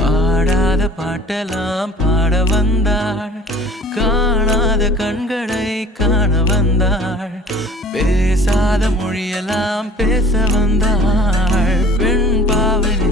பாடாத பாட்டெல்லாம் பாட வந்தாள், காணாத கண்களை காண வந்தாள், பேசாத மொழியெல்லாம் பேச வந்தாள். பெண் பாவனை